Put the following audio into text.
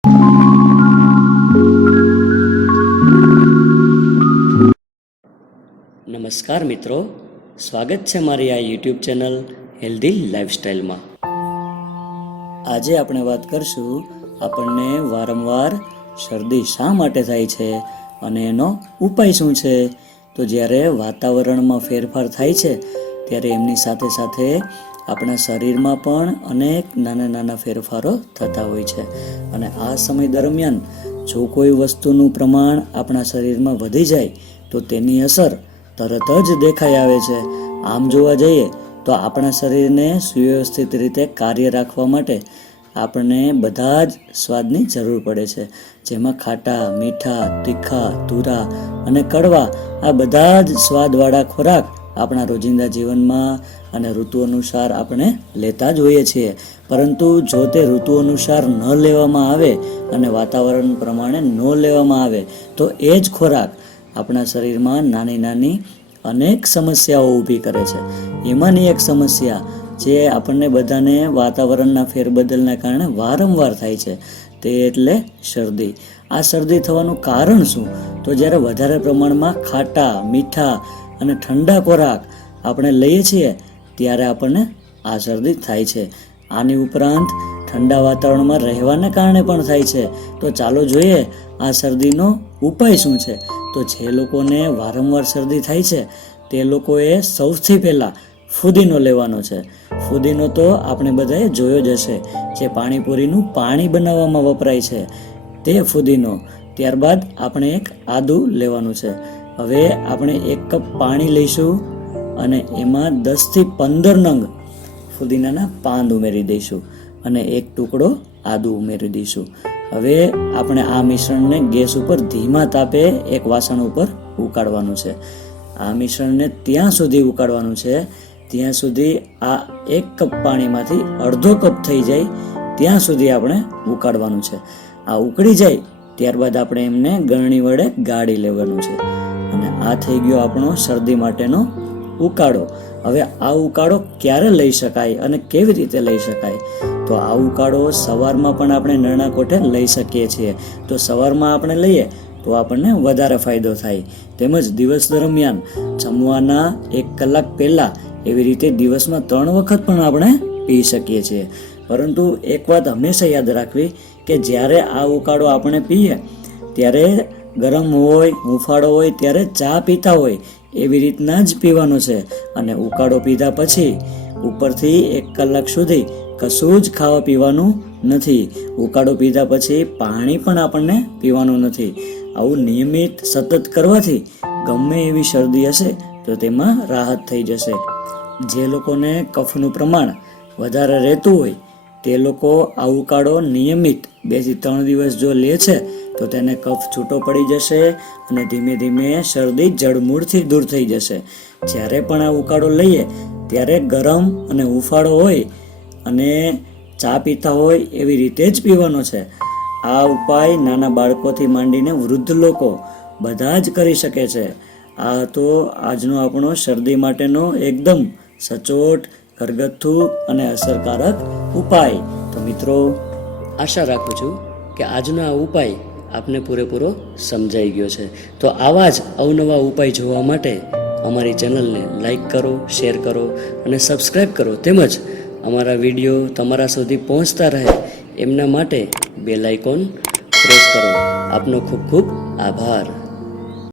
નમસ્કાર મિત્રો, સ્વાગત છે મારી આ યુટ્યુબ ચેનલ હેલ્ધી લાઈફસ્ટાઈલમાં. આજે આપણે વાત કરશું આપણને વારંવાર શરદી શા માટે થાય છે અને એનો ઉપાય શું છે. તો જ્યારે વાતાવરણમાં ફેરફાર થાય છે ત્યારે એમની સાથે સાથે આપણા શરીરમાં પણ અનેક નાના નાના ફેરફારો થતા હોય છે અને આ સમય દરમિયાન જો કોઈ વસ્તુનું પ્રમાણ આપણા શરીરમાં વધી જાય તો તેની અસર તરત જ દેખાઈ આવે છે. આમ જોવા જઈએ તો આપણા શરીરને સુવ્યવસ્થિત રીતે કાર્ય રાખવા માટે આપણને બધા જ સ્વાદની જરૂર પડે છે, જેમાં ખાટા, મીઠા, તીખા, તુરા અને કડવા આ બધા જ સ્વાદવાળા ખોરાક આપણા રોજિંદા જીવનમાં અને ઋતુ અનુસાર આપણે લેતા જ હોઈએ છીએ. પરંતુ જો તે ઋતુ અનુસાર ન લેવામાં આવે અને વાતાવરણ પ્રમાણે ન લેવામાં આવે તો એ જ ખોરાક આપણા શરીરમાં નાની નાની અનેક સમસ્યાઓ ઊભી કરે છે. એમાંની એક સમસ્યા જે આપણને બધાને વાતાવરણના ફેરબદલના કારણે વારંવાર થાય છે તે એટલે શરદી. આ શરદી થવાનું કારણ શું? તો જ્યારે વધારે પ્રમાણમાં ખાટા, મીઠા અને ઠંડા ખોરાક આપણે લઈએ છીએ ત્યારે આપણને આ શરદી થાય છે. આની ઉપરાંત ઠંડા વાતાવરણમાં રહેવાને કારણે પણ થાય છે. તો ચાલો જોઈએ આ શરદીનો ઉપાય શું છે. તો જે લોકોને વારંવાર શરદી થાય છે તે લોકોએ સૌથી પહેલાં ફુદીનો લેવાનો છે. ફુદીનો તો આપણે બધાએ જોયો જ હશે, જે પાણીપુરીનું પાણી બનાવવામાં વપરાય છે તે ફુદીનો. ત્યારબાદ આપણે એક આદું લેવાનું છે. હવે આપણે 1 કપ પાણી લઈશું અને એમાં 10થી 15 નંગ ફુદીનાના પાન ઉમેરી દઈશું અને 1 ટુકડો આદું ઉમેરી દઈશું. હવે આપણે આ મિશ્રણને ગેસ ઉપર ધીમા તાપે એક વાસણ ઉપર ઉકાળવાનું છે. આ મિશ્રણને ત્યાં સુધી ઉકાળવાનું છે ત્યાં સુધી આ 1 કપ પાણીમાંથી અડધો કપ થઈ જાય ત્યાં સુધી આપણે ઉકાળવાનું છે. આ ઉકળી જાય ત્યારબાદ આપણે એમને ગળણી વડે ગાળી લેવાનું છે અને આ થઈ ગયો આપણો શરદી માટેનો ઉકાળો. હવે આ ઉકાળો ક્યારે લઈ શકાય અને કેવી રીતે લઈ શકાય? તો આ ઉકાળો સવારમાં પણ આપણે નરણા કોઠે લઈ શકીએ છીએ. તો સવારમાં આપણે લઈએ તો આપણને વધારે ફાયદો થાય. તેમજ દિવસ દરમિયાન જમવાના 1 કલાક પહેલાં એવી રીતે દિવસમાં 3 વખત પણ આપણે પી શકીએ છીએ. પરંતુ એક વાત હંમેશા યાદ રાખવી કે જ્યારે આ ઉકાળો આપણે પીએ ત્યારે ગરમ હોય, હૂંફાળો હોય ત્યારે ચા પીતા હોય એવી રીતના જ પીવાનો છે અને ઉકાળો પીધા પછી ઉપરથી 1 કલાક સુધી કશું જ ખાવા પીવાનું નથી. ઉકાળો પીધા પછી પાણી પણ આપણને પીવાનું નથી. આવું નિયમિત સતત કરવાથી ગમે એવી શરદી હશે તો તેમાં રાહત થઈ જશે. જે લોકોને કફનું પ્રમાણ વધારે રહેતું હોય તે લોકો આ ઉકાળો નિયમિત 2 થી 3 દિવસ જો લે છે તો તેને કફ છૂટો પડી જશે અને ધીમે ધીમે શરદી જડમૂળથી દૂર થઈ જશે. જ્યારે પણ આ ઉકાળો લઈએ ત્યારે ગરમ અને હૂંફાળો હોય અને ચા પીતા હોય એવી રીતે જ પીવાનો છે. આ ઉપાય નાના બાળકોથી માંડીને વૃદ્ધ લોકો બધા જ કરી શકે છે. આ તો આજનો આપણો શરદી માટેનો એકદમ સચોટ, ઘરગથ્થુ અને અસરકારક ઉપાય. તો મિત્રો, આશા રાખું છું કે આજનો આ ઉપાય આપને પૂરેપૂરો સમજાઈ ગયો છે. તો આવા જ અવનવા ઉપાય જોવા માટે અમારી ચેનલને લાઈક કરો, શેર કરો અને સબસ્ક્રાઈબ કરો. તેમજ અમારા વિડીયો તમારા સુધી પહોંચતા રહે એમના માટે બેલ આઇકોન પ્રેસ કરો. આપનો ખૂબ ખૂબ આભાર.